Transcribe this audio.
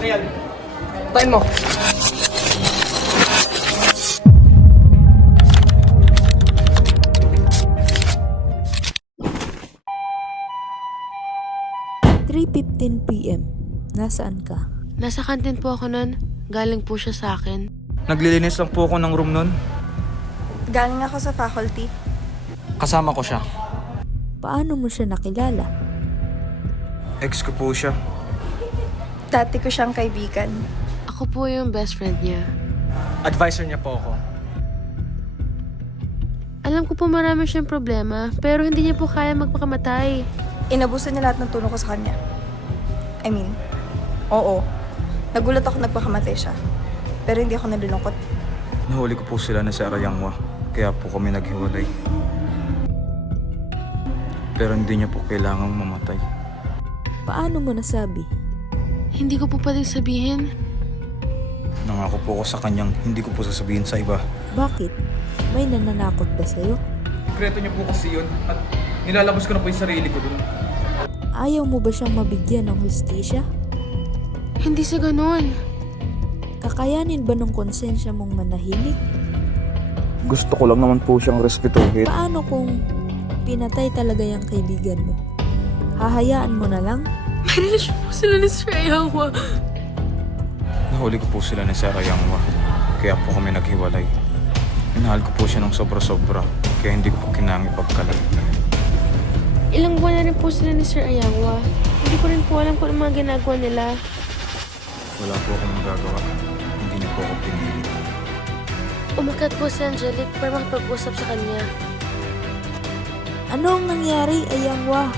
Ayan. Tayin mo. PM. Nasaan ka? Nasa kantin po ako nun. Galing po siya sa akin. Naglilinis lang po ako ng room nun. Galing ako sa faculty. Kasama ko siya. Paano mo siya nakilala? Ex ko po siya. Dati ko siyang kaibigan. Ako po yung best friend niya. Advisor niya po ako. Alam ko po marami siyang problema, pero hindi niya po kaya magpakamatay. Inabuso niya lahat ng tulong ko sa kanya. Oo. Nagulat ako nagpakamatay siya. Pero hindi ako nalulungkot. Nahuli ko po sila na sa Arayangwa. Kaya po kami naghiwalay. Pero hindi niya po kailangang mamatay. Paano mo nasabi? Hindi ko po pwedeng sabihin. Nangako po ako sa kanyang hindi ko po sasabihin sa iba. Bakit? May nananakot ba sa'yo? Sekreto niya po kasi yun at nilalabas ko na po yung sarili ko dun. Ayaw mo ba siyang mabigyan ng hustisya? Hindi sa ganun. Kakayanin ba ng konsensya mong manahimik? Gusto ko lang naman po siyang respetuhin. Paano kung pinatay talaga yung kaibigan mo? Hahayaan mo na lang? May relasyon po sila ni Sir Ayawa. Nahuli ko po sila na sa Arayangwa. Kaya po kami naghiwalay. Minahal ko po siya ng sobra-sobra. Kaya hindi ko po kinang ipagkalat. Ilang buwan na rin po sila ni Sir Ayawa. Hindi ko rin po alam kung ano mga ginagawa nila. Wala po akong magagawa. Hindi niyo po ako pinili. Umakyat po si Angelique para makapag-usap sa kanya. Ano ang nangyari, Ayangwa?